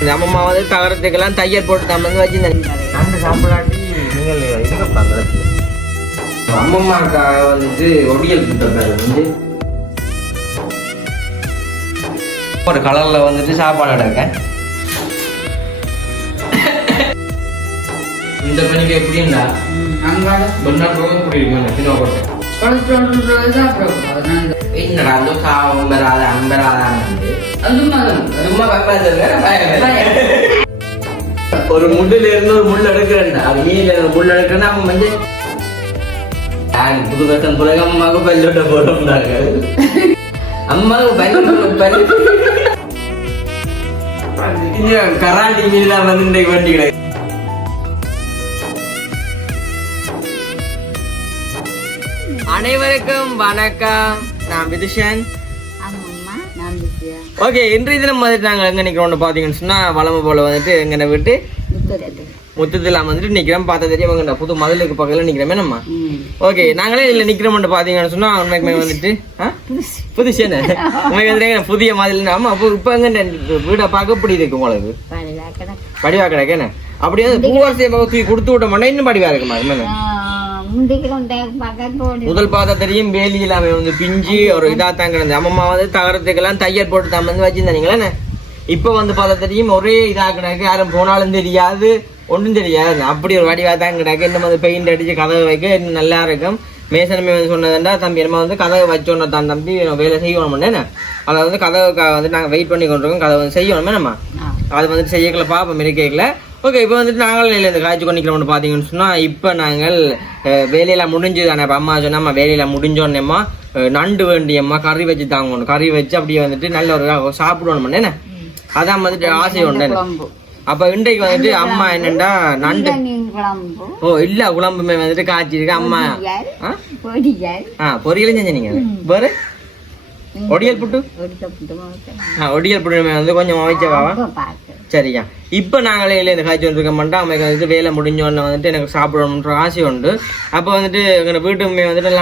இந்த அம்மா வந்து தகரத்துக்கெல்லாம் தையல் போட்டு தான் வந்து வச்சிருந்தேன் நண்டு சாப்பிடாட்டி நீங்கள் இருக்கப்படாங்க அம்மம்மாக்கா வந்துட்டு ஒடியல் கொடுத்துருக்காரு வந்து. ஒரு கலர்ல வந்துட்டு சாப்பாடு எடுக்கேன் இந்த பணிக்கு எப்படின்னா பொன்னா போக புரியும் சின்ன போட்டேன் என்னடா அந்த பெறாத அம்பெறாதான்னு சும்மா பயப்படாத ஒரு முள்ளுல இருந்து ஒரு முள் எடுக்கிறேன்டா அது நீல முள் எடுக்கிறேன்னா அவன் வந்து புது வருஷம் பிறகு அம்மாவுக்கு பல்லோட்ட போடுறாங்க அம்மாவுக்கு பல்லு பல்லு கராண்டி மீன் வந்து இன்றைக்கு வண்டி கிடையாது அனைவருக்கும் வணக்கம். நான் விதுஷன் ஓகே இன்றைய தினம் வந்துட்டு நாங்கள் எங்கே நிற்கிறோம்னு பார்த்தீங்கன்னு சொன்னால் வளமை போல் வந்துட்டு எங்களை விட்டு முத்தரட்டு முத்தத்தில் வந்துட்டு நிற்கிறோம் பார்த்தா தெரியும் எங்கள்ட புது மதிலுக்கு பக்கத்தில் நிற்கிறோமே நம்ம. ஓகே நாங்களே இதில் நிற்கிறோம்னு பார்த்தீங்கன்னு சொன்னால் உண்மைக்குமே வந்துட்டு புதுசு. என்ன உண்மைக்கு வந்துட்டு புதிய மாதிரி ஆமாம் அப்போ இப்போ எங்கே வீடை பார்க்க இப்படி இருக்கு உங்களுக்கு? படிவா கிடக்கு. என்ன? அப்படியே பூவரசியை தூக்கி கொடுத்து விட்ட மாட்டேன் இன்னும் படிவா இருக்குமா? என்ன முதல் பார்த்தா தெரியும் வேலி இல்லாம வந்து பிஞ்சு ஒரு இதா தான் கிடந்து அம்மம்மா வந்து தகரத்துக்கெல்லாம் தையல் போட்டு தான் வந்து வச்சிருந்தாங்களே இப்ப வந்து பார்த்தா தெரியும் ஒரே இதா கிடக்கு. யாரும் போனாலும் தெரியாது ஒன்றும் தெரியாது. அப்படி ஒரு வடிவா தான் கிடக்கு. இந்த மாதிரி பெயிண்ட் அடிச்சு கதவை வைக்க நல்லா இருக்கும். மேசனமே வந்து சொன்னதுண்டா தம்பி நம்ம வந்து கதவை வச்சோன்னு தான் தம்பி வேலை செய்யணும் என்ன? அதை வந்து கதவை வந்து நாங்கள் வெயிட் பண்ணி கொண்டிருக்கோம். கதவை வந்து செய்யணுமே நம்ம அது வந்துட்டு செய்யக்கல பார்ப்போம் இருக்கையில் ஓகே இப்போ வந்துட்டு நாங்கள் இந்த காய்ச்சி கொண்டிக்கிறோம்னு பார்த்தீங்கன்னு சொன்னால் இப்போ நாங்கள் வேலையெல்லாம் முடிஞ்சு தானே இப்போ அம்மா சொன்னாம்மா வேலையெல்லாம் முடிஞ்சோடனேம்மா அஹ், நண்டு வேண்டியம்மா கறி வச்சு தாங்கணும். கறி வச்சு அப்படியே வந்துட்டு நல்ல ஒரு சாப்பிடணும் என்ன? அதான் வந்துட்டு ஆசை உண்டு அப்போ இன்றைக்கு வந்துட்டு அம்மா என்னண்டா நண்டு? ஓ இல்ல குழம்புமே வந்துட்டு காய்ச்சிருக்கு. அம்மா பொரியலும் செஞ்சு நீங்க வேறு? ஒடியல் புட்டு? ஒடியல் புட்டு வந்து கொஞ்சம் பார்த்து சரியா. இப்போ நாங்களே இல்லை இந்த காய்ச்சி வந்துருக்க மாட்டோம் அம்மைக்கு வந்துட்டு வேலை முடிஞ்சோடனே வந்துட்டு எனக்கு சாப்பிடணுன்ற ஆசை உண்டு. அப்போ வந்துட்டு எங்கள் வீட்டுமே வந்துட்டு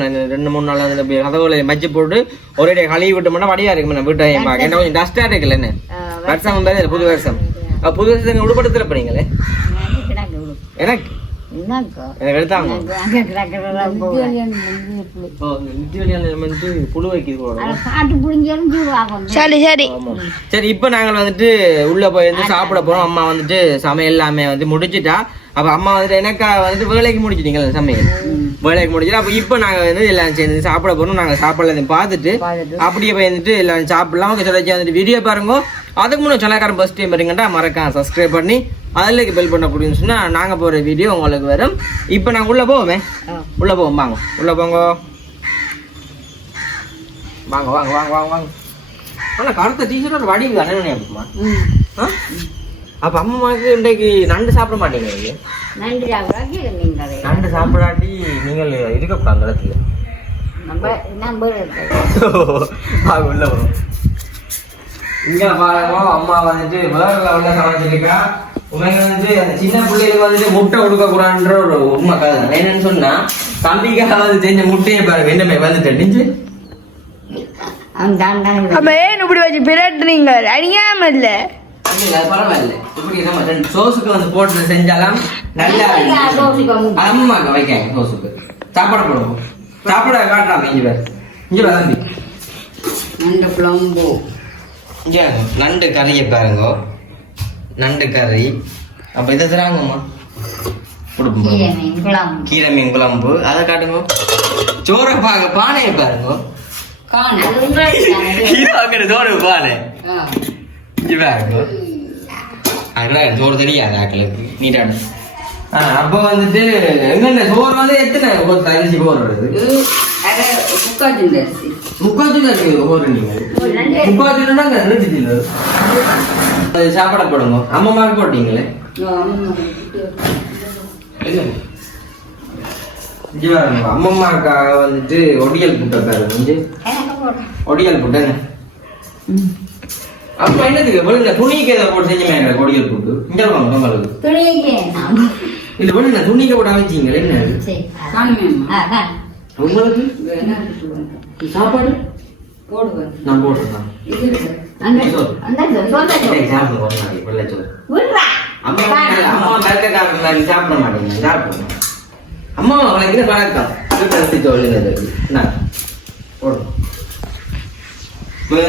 நான் இந்த ரெண்டு மூணு நாள் வந்து கதவுல மச்சு போட்டு ஒரே கழுவி விட்டு மட்டும் வடியா இருக்கு. நான் வீட்டை பார்க்க என்ன கொஞ்சம் டஸ்டாக இருக்குல்ல என்ன? வருஷம் பேர் புது வருஷம். அப்ப புது வருஷத்துக்கு கிடக்கு உடுப்பு. எனக்கு? சரி சரி. சரி இப்போ நாங்கள் வந்துட்டு உள்ள போய் வந்து சாப்பிட போறோம். அம்மா வந்துட்டு சமையல் எல்லாமே வந்து முடிச்சிட்டா. அப்ப அம்மா வந்துட்டு எனக்கா வந்துட்டு வேலைக்கு முடிச்சிட்டீங்களா சமையல்? வேலைக்கு முடிச்சிட்டு அப்ப இப்போ நாங்க வந்து எல்லாம் சேர்ந்து சாப்பிட போறோம். நாங்க சாப்பிடல பார்த்துட்டு பார்த்துட்டு. அப்படியே போய் வந்துட்டு எல்லாம் சாப்பிடலாம். ஓகே சொல்லி வந்துட்டு வீடியோ பாருங்க. அதுக்கு முன்னாடி சொல்லாக்காரன் ஃபர்ஸ்ட் டைம் வரீங்கடா மறக்காம சப்ஸ்கிரைப் பண்ணி அதில் பெல் பண்ண அப்படின்னு சொன்னா நாங்க போற வீடியோ உங்களுக்கு வரும். இப்போ நாங்க உள்ள போவோமே. உள்ள போவோம். வாங்க. உள்ள போங்க. வாங்க வாங்க வாங்க வாங்க வாங்க. ஆனால் கருத்த டீச்சரோட வடிவு தானே நினைப்போமா ஆ? அப்போ அம்மாவுக்கு இன்றைக்கு நண்டு சாப்பிட மாட்டீங்க நீங்க? நன்றி அவ்வளோ மீன் கடை நண்டு சாப்பிடாட்டி நீங்கள் இருக்கக்கூடாது அந்த இடத்துல. நம்ம உள்ள வரும் இங்க பாருங்க அம்மா வந்துட்டு வேற லெவல்ல சமைச்சிருக்கா உண்மைங்க அந்த சின்ன பிள்ளைகளுக்கு வந்துட்டு முட்டை கொடுக்க கூடாதுன்ற ஒரு உண்மை கதை. என்னன்னு சொன்னா தம்பிக்காக வந்து தெரிஞ்ச முட்டையை பாருங்க என்னமே தான் தான் அப்ப ஏன் இப்படி வச்சு பிரட்டுறீங்க? அணியாம இல்ல. இல்ல, அது பரவாயில்ல. இப்படி நம்ம சோசுக்கு வந்து போட்டு செஞ்சாலாம் நல்லா வந்து. அம்மாங்க வைக்காங்க சோசுக்கு. சாப்பாடு போடுவோம். சாப்பாடு காட்டுறாங்க இங்க பேர். இங்க வா தம்பி. நண்டு நண்டு கறியை பாருங்க. நண்டு கறி அப்ப இதை தராங்கம்மா. கொடுப்போம் கீரை மீன் குழம்பு. கீரை அதை காட்டுங்க. சோறை பாக்க பானையை பாருங்க. அங்கிட்டு சோறு பானை. இங்க பாருங்க. அதெல்லாம் சோறு தெரியாது ஆக்களுக்கு. நீட்டாடு அப்போ வந்துட்டு எங்க சோறு வந்து எத்தனை ஒரு அரிசி போர் வருது? இது அது முக்காஜின் அரிசி. முக்காச்சு தான் போர் நீங்க? ரெண்டு முக்காச்சு அங்க ரெண்டு கிலோ அது சாப்பாட போடுங்க. அம்மாவுக்கு போட்டீங்களே? இங்க பாருங்க, அம்மம்மாக்காக வந்துட்டு ஒடியல் புட்டு வைப்பாரு வந்து. ஒடியல் புட்டு என்ன? அப்ப என்னதுக்கு? துணிக்கு ஏதாவது போட்டு செஞ்சுமே எனக்கு ஒடியல் புட்டு. இங்க வாங்க உங்களுக்கு. இல்ல வெளியில துணிக்கு போட வச்சீங்களே என்ன. உங்களுக்கு? சாப்பாடு? போடுவேன் நான் போடுறேன் இது சாப்பிட மாட்டேங்க சாப்பிடுங்க அம்மா இது பழக்கம்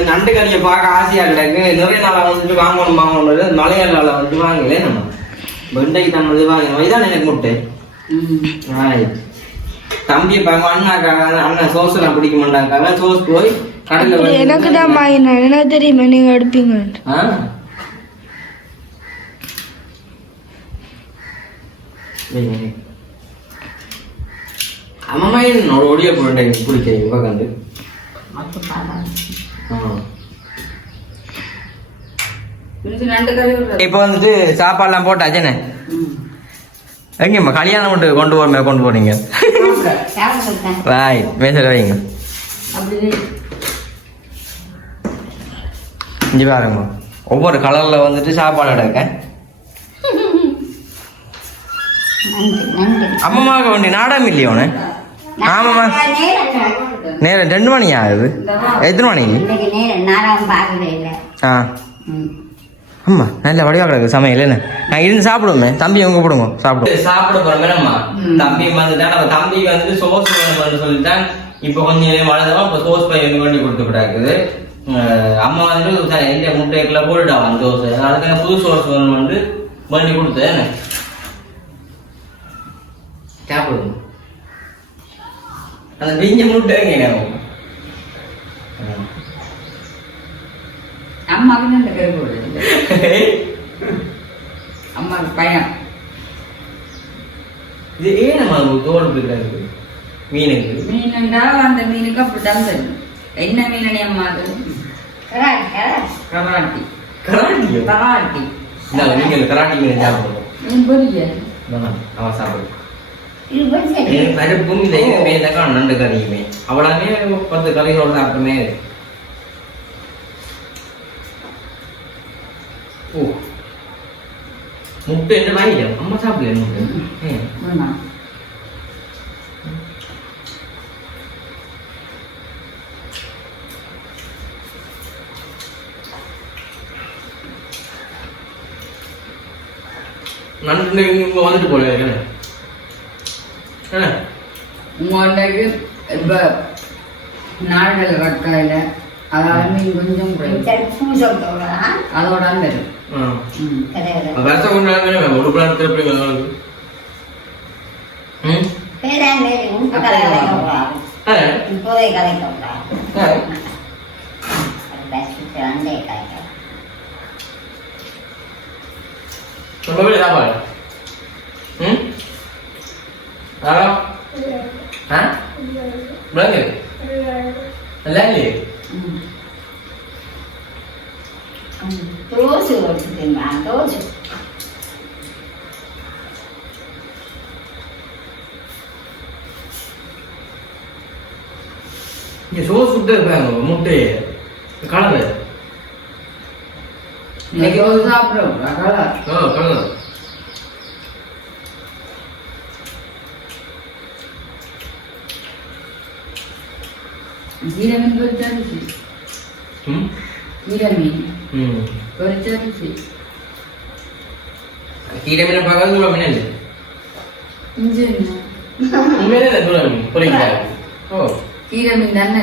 நண்டு கறியை பார்க்க ஆசையா கிடக்கு. நிறைய நாளாக வந்துட்டு வாங்கணும் வாங்கணும். மலையாளால வந்துட்டு வாங்கலே நம்ம. வெண்டைக்கு தான் வந்து வாங்கணும் இதான் எனக்கு முட்டை. தம்பி அண்ணாக்காக அண்ணன் சோஸ் எல்லாம் பிடிக்க மாட்டாங்க சோஸ் போய் அப்படி எனக்கு தான் வாங்கினேன் எனக்கு தெரியுமா நீங்க எடுப்பீங்க ஆ? அம்மா என்னோட ஒடிய பிடிக்கிறீங்க உட்காந்து அப்போ பார்த்தா ஆ இது ரெண்டு கறி விடுறது இப்போ வந்துட்டு சாப்பாடுலாம் போட்டாச்சேண்ணே ம் எங்கேம்மா? கல்யாணம் மட்டும் கொண்டு போற மாதிரி கொண்டு போறீங்க. ராய் பேசுகிற வைங்க. இங்கே பாருங்க ஒவ்வொரு கலரில் வந்துட்டு சாப்பாடு எடுக்க நன்றி அம்மம்மாவுக்கு வேண்டிய நாடகம் இல்லையோண்ணே ஆமாம்மா. நேரம் ரெண்டு மணி ஆகுது? எத்தனை இல்லை. ஆ. அம்மா நல்ல வடிவா கிடக்கு சமையல் என்ன? நான் இருந்து சாப்பிடுவோமே. தம்பி உங்க போடுங்க. சாப்பிடுவோம் சாப்பிட போறோம். தம்பி வந்துட்டான் நம்ம தம்பி வந்து சோஸ் வேணும்னு சொல்லிட்டான் இப்போ கொஞ்சம் நேரம் வளர்ந்தவன் இப்போ சோஸ் பை வந்து வேண்டி கொடுத்து விட்டாக்குது. அஹ் அம்மா வந்து சரி, இந்த முட்டைக்குள்ள போட்டுட்டான் சோஸ் அதுக்கு புது சோஸ் வேணும் வந்து வேண்டி கொடுத்து என்ன? சாப்பிடுவோம் அந்த பிஞ்ச முட்டை எங்க அம்மாவுக்கு கறி போடுறது அம்மாவுக்கு பையன். இது ஏன் நம்ம தோல் பிடிக்கிறது மீனுக்கு. மீனுண்டா அந்த மீனுக்கு அப்படிதான் தெரியும். என்ன மீனடி அம்மா அது? கராட்டி. கராட்டியோ? கராட்டி. இந்தாங்க நீங்க கராட்டி மீன் சாப்பிடுவோம் பொரிய அவன் சாப்பிடு. இது பொரிய எனக்கு பருப்பும் இந்த இதுமே தான் நண்டு கறியுமே. அவ்வளவுமே பத்து கறிகளோட சாப்பிட்டுமே ஓ என்ன வாங்கிட்டேன் அம்மா சாப்பிடல முட்டை ஏன்? வேணாம் நண்டு இங்க வந்துட்டு போல என்ன என்ன உங்கள்கிட்ட இப்போ நாடுகள் கட்டாயில் அதாவது கொஞ்சம். அதோட அந்த ஆ ம் வருஷம் கொண்டாடுங்க ஒரு பிளான் திருப்பி ம் ஆ இப்போதே கலைக்க ஆ அண்டே கலைக்க நம்ம வீடு சாப்பாடு ம் ஹலோ ஆ விளங்கு இல்லை தோசை வச்சுட்டீங்களா தோசை இங்கே சோஸ் சுட்டு இருப்பாங்க முட்டை கலர் இன்னைக்கு ஒரு சாப்பிடுறோம் கலர் ஆ கலர் ஜீர மீன் பொரிச்சரிசி ம் ஜீர மீன் ம் பொரிச்சரிசி கீரை மீனை பார்க்காத தூரம் மீன் இல்லை இஞ்சி உண்மையிலே இல்லை தூரம் மீன் பொரிக்காது ஓ ஜீர மீன் தானே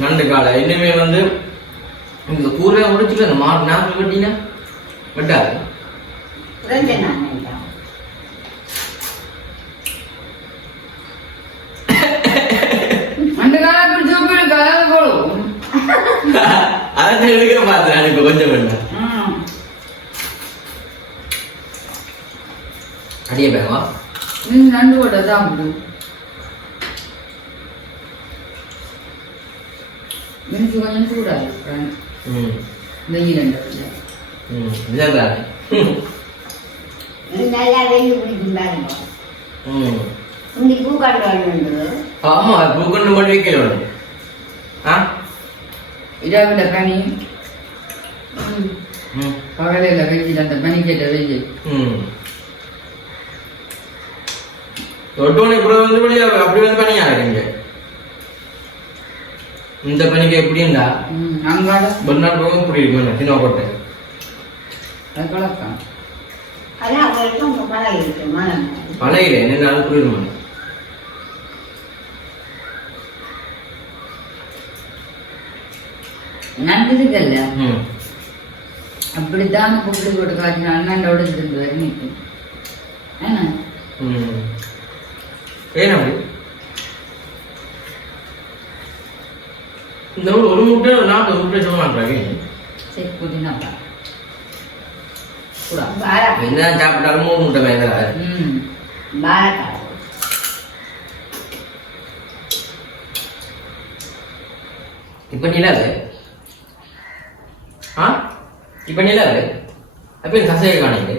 நண்டு காலை இனிமே வந்து இந்த கூரை முடிச்சுட்டு அந்த மாடு நாக்கு வெட்டினா வெட்டாது ரெண்டு நான் இல்லை அந்த காலத்தில் சூப்பில் கலந்து போடும் அதை எடுக்க பார்த்தேன் இப்போ கொஞ்சம் வேண்டாம் அடியே பேகவா நீ நண்டு கூட சாப்பிடு மினிச்சு கொஞ்சம் சூடாது ம். வெயில் ரெண்டு ம் இதான் நல்லா பகலையில் வெயில் அந்த பனி கேட்ட வெயில் ம் ஒட்டோனை இப்படி வந்து வெளியே அப்படி வந்து பணியா இருக்கீங்க இந்த பனிக்கு எப்படின்னா அங்காட பெர்னாட் போகும் இப்படி இருக்கும் கோட்டை அது கலக்கம் அதான் அவருக்கு அப்படித்தான் புட்டு போட்டு காட்டினா அண்ணாண்டோட இருந்து வர நிற்கும் என்ன ம். ஏன் அப்படி? இந்த ஒரு ஒரு முட்டை நாற்பது முட்டை சொல்ல மாட்டாங்க சரி புதினாப்பா என்ன சாப்பிட்டாலும் மூணு முட்டை ம். பாரா இப்ப நிலாது ஆ? இப்ப நிலாது அப்ப இந்த கசையை காணிங்க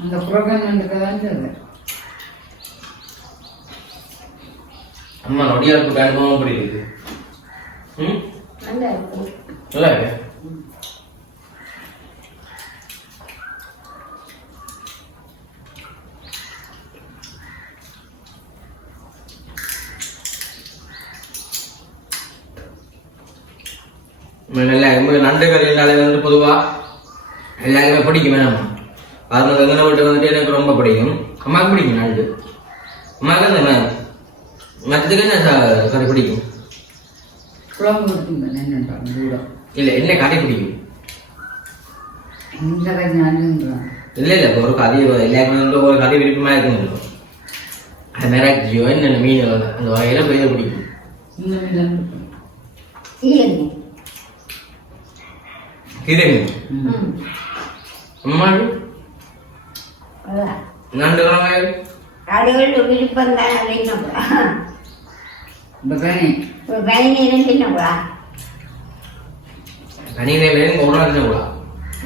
அந்த புரோகிராம் அம்மா நொடியால் கூட்ட அனுபவம் புரியுது ம்? நல்லா இருக்கு. நல்ல நண்டு கறினாலே வந்து பொதுவா. எல்லாருக்குமே பிடிக்கும் வேணும் அது வெங்கன வீட்டு வந்துட்டு எனக்கு ரொம்ப பிடிக்கும். அம்மாவுக்கு பிடிக்கும் நண்டு அம்மாவுக்கு அந்த ம- மற்றதுக்கு என்ன கறி பிடிக்கும்? இல்ல என்ன கறி பிடிக்கும்? இல்ல இல்ல ஒரு கறி எல்லாருக்குமே வந்து ஒரு கறி விருப்பமா இருக்கும் அது மிராக்கியோ என்னென்ன மீன் அந்த வகையில பெரிய பிடிக்கும். இந்த நண்டு குழம்பு கடைகளில் விருப்பம் தான் தின்னக்கூடா இந்த கறி ஒரு பயணியிலும் தின்னக்கூடா கனியில வேணும் ஒரு நாள் கூட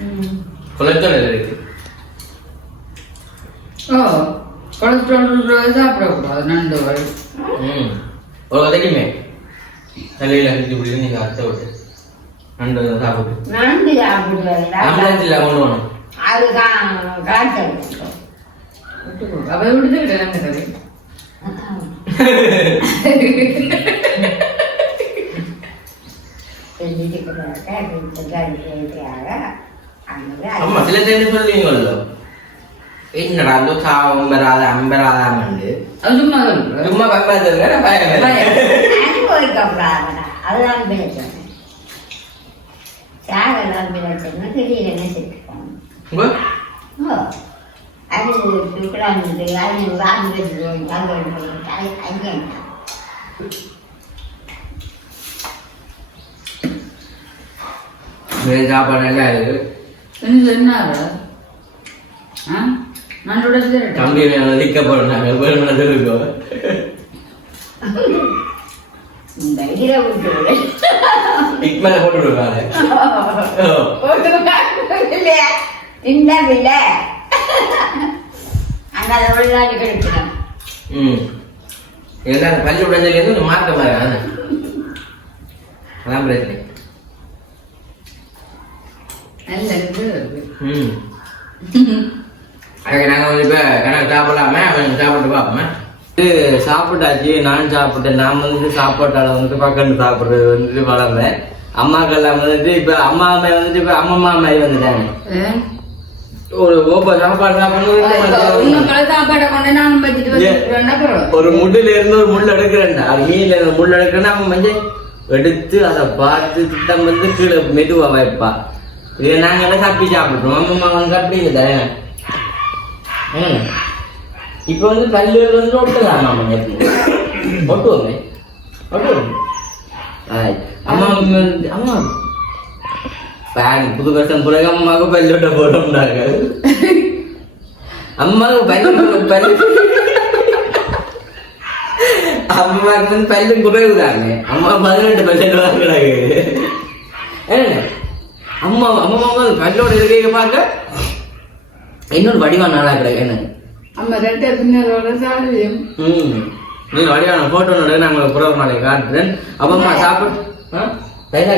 ம் குளத்தல் இருக்கு ஓ கொலஸ்ட்ரால் சாப்பிடக்கூடாது நண்டு ம் ஒரு கதைக்குமே தலையில அடிச்சு பிடிச்சி நீங்க அத்தை விட்டு நண்டு சாப்பிட்டு நண்டு சாப்பிடுவாங்க ஆம்புலன்ஸ்ல கொண்டு போகணும் அது காட்டு அவ விடுதுக்கிட்ட நண்டு கறி அம்மா சில டைம் சொல்லுவீங்கல்ல என்னடா அந்த சாவம் பெறாத அம்பெறாதாமண்டு அது சும்மா சொல்லுங்க சும்மா பயம் அனுபவிக்கப்படாதடா. அதுதான் பிரச்சனை. சாகலாம் பிரச்சனை திடீர்னு என்ன சாப்பாடு எல்லாம் இருக்கு என்ன ஆ? தம்பி டிக் மேல போட்டு விடுவாங்க அங்க அதை ம். பள்ளி உடஞ்சதுலேருந்து மாற்ற மாதிரி அதான் பிரச்சனை. ம். அதுக்கு நாங்கள் இப்போ கணக்கு சாப்பிடலாமே? அவன் சாப்பிட்டு பார்ப்போமே? இது சாப்பிட்டாச்சு நான் சாப்பிட்டேன். நான் வந்து சாப்பாட்டால வந்துட்டு பக்கம் சாப்பிட்றது வந்துட்டு வளர்ந்தேன். அம்மாக்கெல்லாம் வந்துட்டு இப்போ அம்மா அம்மா வந்துட்டு இப்போ அம்மம்மா மாதிரி வந்துட்டாங்க. ஒரு ஒரு முள்ளுல இருந்து ஒரு முள் எடுக்கிறேன்டா. அது மீன்ல இருந்து முள் எடுக்கிறேன்னா அவன் வந்து எடுத்து அதை பார்த்து திட்டம் வந்து கீழே மெதுவா வைப்பா. இதை நாங்க எல்லாம் சாப்பிட்டு சாப்பிடுறோம் அம்மா வந்து அப்படி இல்லை. இப்ப வந்து பல்லுகள் வந்து ஒட்டலாம் நம்ம ஒட்டுவோமே. ஒட்டுவோம். அம்மா அம்மா பேன் புது வருஷம் பிறகு அம்மாவுக்கு பல்லோட்ட போட்டோம்னாங்க அம்மாவுக்கு பல்லு பல்லு அம்மாவுக்கு வந்து பல்லு குறைவுதாங்க அம்மா பதினெட்டு பல்லு வாங்குறாங்க அம்மா அம்மா அம்மா பல்லோட இருக்கைய பார்க்க இன்னொரு வடிவா நாளா கிடக்கு என்ன அம்மா ரெட்டை பின்னரோட சாப்பிடுவோம் ம் நீ வடிவான போட்டோ நடு நான் உங்களுக்கு புறவு நாளை காட்டுறேன் அப்பம்மா சாப்பிட்டு ஆ தைலா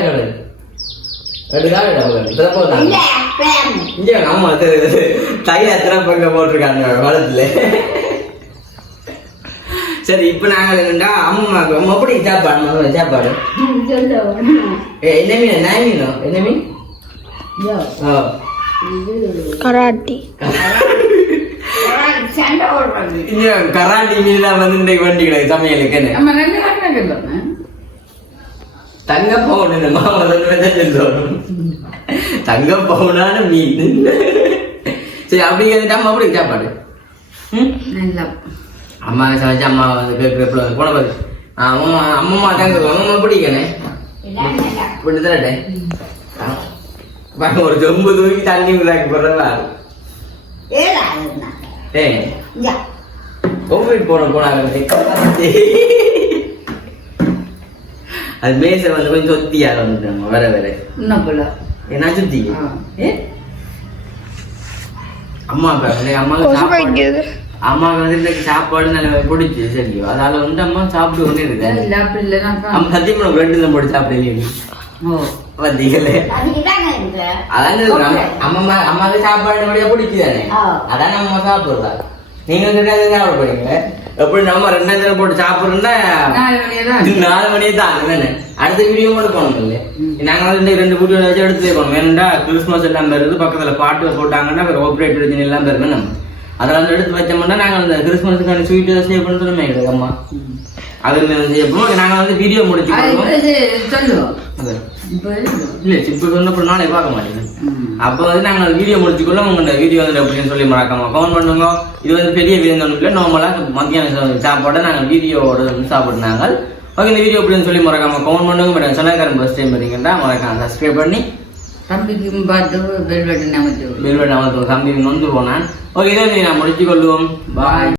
இதெல்லாம் இல்ல பேன் இங்க ஆமா தெரியுது தைல எத்தனை பங்க போட்டிருக்காங்க வளத்துல சரி இப்ப நாங்க என்னடா அம்மா அம்மா எப்படி சாப்பாடு? சாப்பாடு? என்ன மீன்? மீனோ? என்ன மீன்? ஓ கராட்டி. கராண்டி மீன் தான் வந்து இன்றைக்கு வண்டி கிடையாது சமையலுக்கு என்ன நம்ம ரெண்டு கண்ணை கேட்போம் தங்க பவுன் முதல்ல தங்க பவுனான மீன். சரி அப்படி கேட்டுட்டு அம்மா அப்படி சாப்பாடு அம்மா சமைச்சு அம்மா வந்து கேட்குற போன பாரு. அம்மா அம்மா தாங்க அம்மா பிடிக்கணே இப்படி தானே ஒரு ஜொம்பு தூக்கி தண்ணி விளாக்கி போடுறதா ஏ கோவிட் போன போனாங்க அது மேச வந்து கொஞ்சம் சொத்தியா வந்துட்டாங்க வர வர. இன்னும் போல என்ன சுத்தி. அம்மா பாருங்க அம்மாவுக்கு சாப்பாடு. அம்மாவுக்கு வந்து இன்னைக்கு சாப்பாடு நல்ல பிடிச்சி சரி அதனால வந்து அம்மா சாப்பிட்டு கொண்டு இருக்காரு இல்ல அப்படி இல்லைனாக்கா அம்மா சத்தியமா பிரெட் தான் போட்டு சாப்பிடலையே ஓ. வந்தீங்களே. அதான். அம்மா அம்மா அம்மாவுக்கு சாப்பாடு அப்படியே பிடிக்குதானே? ஆ. அதான் நம்ம சாப்பிடுறா. நீங்க சாப்பிட போறீங்க? எப்படி நம்ம ரெண்டாவது போட்டு சாப்பிடுறோம்னா நாலு மணியே தான் தானே அடுத்த வீடியோ மட்டும் போகணும் இல்லை நாங்க வந்து ரெண்டு வீடியோ வச்சு எடுத்து போகணும். வேணும்டா கிறிஸ்மஸ் எல்லாம் வருது பக்கத்துல பாட்டு போட்டாங்கன்னா ஆப்ரேட் பிரச்சனை எல்லாம் வருது நம்ம. அதெல்லாம் எடுத்து வச்சோம்னா நாங்க அந்த கிறிஸ்மஸுக்கான ஸ்வீட் பண்ணி சொல்லுமே எங்களுக்கு அம்மா. அது செய்யப்போம் நாங்க வந்து வீடியோ முடிச்சு. இல்ல இப்ப சொன்னப்ப நானே பார்க்க மாட்டேங்குது. அப்போ வந்து நாங்கள் வீடியோ முடிச்சுக்கொள்ள உங்களோட வீடியோ வந்து எப்படின்னு சொல்லி மறக்காம கமெண்ட் பண்ணுங்க. இது வந்து பெரிய விருந்தொന്നും இல்லை நார்மலாக மத்தியானம் சாப்பாடை நாங்கள் வீடியோவோட வந்து சாப்பிடுனாங்க ஓகே இந்த வீடியோ எப்படின்னு சொல்லி மறக்காம கமெண்ட் பண்ணுங்க. மேடம் சொன்னாக்காரன் ஃபர்ஸ்ட் டைம் பார்த்தீங்கன்னா மறக்காம சப்ஸ்கிரைப் பண்ணி தம்பிக்கு பார்த்து பெல் பட்டன் அமைச்சு விடு. பெல் பட்டன் அமர்த்துவோம் தம்பி நொந்து போனான். ஓகே இதை நான் முடிச்சு கொள்வோம் பாய்